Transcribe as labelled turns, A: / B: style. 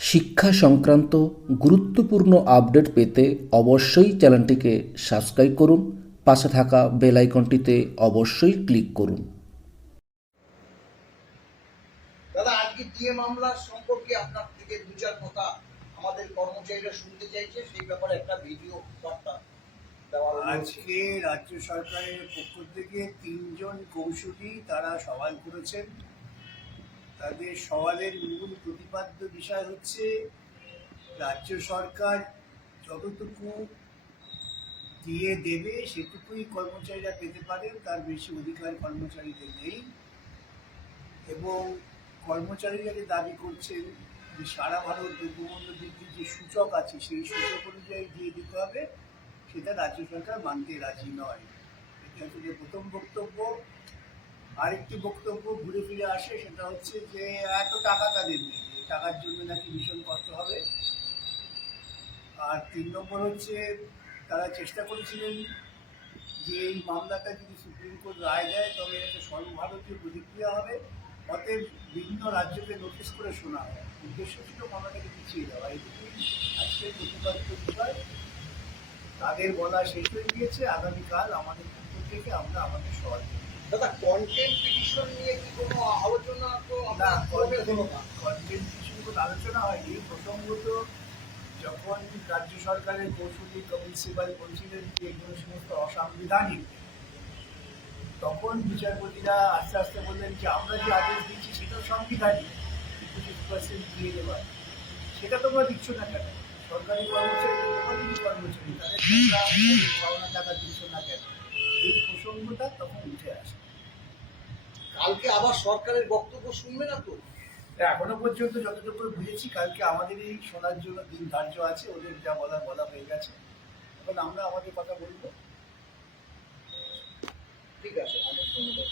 A: শিক্ষা সংক্রান্ত গুরুত্বপূর্ণ আপডেট পেতে অবশ্যই চ্যানেলটিকে সাবস্ক্রাইব করুন পাশে থাকা বেল আইকনটিতে অবশ্যই ক্লিক করুন।
B: দাদা আজকে ডিএ মামলা সম্পর্কে আপনার থেকে দু চার কথা আমাদের কর্মচারীরা শুনতে চাইছে সেই ব্যাপারে একটা ভিডিও বার্তা
C: আজকে রাজ্য সরকারের পক্ষ থেকে তিনজন কৌশলী তারা সওয়াল করেছেন। তাদের সওয়ালের মূল প্রতিপাদ্য বিষয় হচ্ছে, রাজ্য সরকার যতটুকু দিয়ে দেবে সেটুকুই কর্মচারীরা পেতে পারেন, তার বেশি অধিকার কর্মচারীদের নেই। এবং কর্মচারীরা যে দাবি করছেন যে সারা ভারত দ্রব্যমূল্য বৃদ্ধির যে সূচক আছে, সেই সূচক অনুযায়ী দিয়ে দিতে হবে, সেটা রাজ্য সরকার মানতে রাজি নয়। এটা হচ্ছে প্রথম বক্তব্য। আরেকটি বক্তব্য ঘুরে ফিরে আসে, সেটা হচ্ছে যে, এত টাকা তাদের নেই? টাকার জন্য নাকি ভীষণ কষ্ট হবে। আর তিন নম্বর হচ্ছে, তারা চেষ্টা করেছিলেন যে এই মামলাটা যদি সুপ্রিম কোর্ট রায় দেয়, তবে একটা সর্বভারতীয় প্রতিক্রিয়া হবে। অতএব বিভিন্ন রাজ্যকে নোটিশ করে শোনা হয়। উদ্দেশ্য ছিল মামলাটাকে পিছিয়ে দেওয়া। এটুকুই আজকের প্রতিপাদ্য বিষয়। তাদের বলা শেষ হয়ে গিয়েছে। আগামীকাল আমাদের পক্ষ থেকে আমরা আমাদের সহজ
B: দাদা কন্টেন্ট পিটিশন নিয়ে কি কোনো আলোচনা তো আমরা করবে হলো না
C: কন্টেন্ট কিছু কোনো আলোচনা হয়নি। প্রসঙ্গত যখন রাজ্য সরকারের কৌশলী কপিল সিবাল বলছিলেন যে এগুলো সমস্ত অসাংবিধানিক তখন বিচারপতিরা আস্তে আস্তে বললেন যে আমরা যে আদেশ দিচ্ছি সেটা সাংবিধানিক। পঁচিশ পার্সেন্ট দিয়ে দেওয়ার সেটা তোমরা দিচ্ছ না কেন? সরকারি কর্মচারী কর্মচারী তাদের টাকা দিচ্ছ না কেন? এই প্রসঙ্গটা তখন উঠে আসে।
B: কালকে আবার সরকারের বক্তব্য শুনবে না তো?
C: এখনও পর্যন্ত যতটুকু বুঝেছি কালকে আমাদেরই শোনার জন্য দিন ধার্য আছে ওদের যা বলা বলা হয়ে গেছে। এখন আমরা আমাদের কথা বলব।
B: ঠিক আছে অনেক ধন্যবাদ।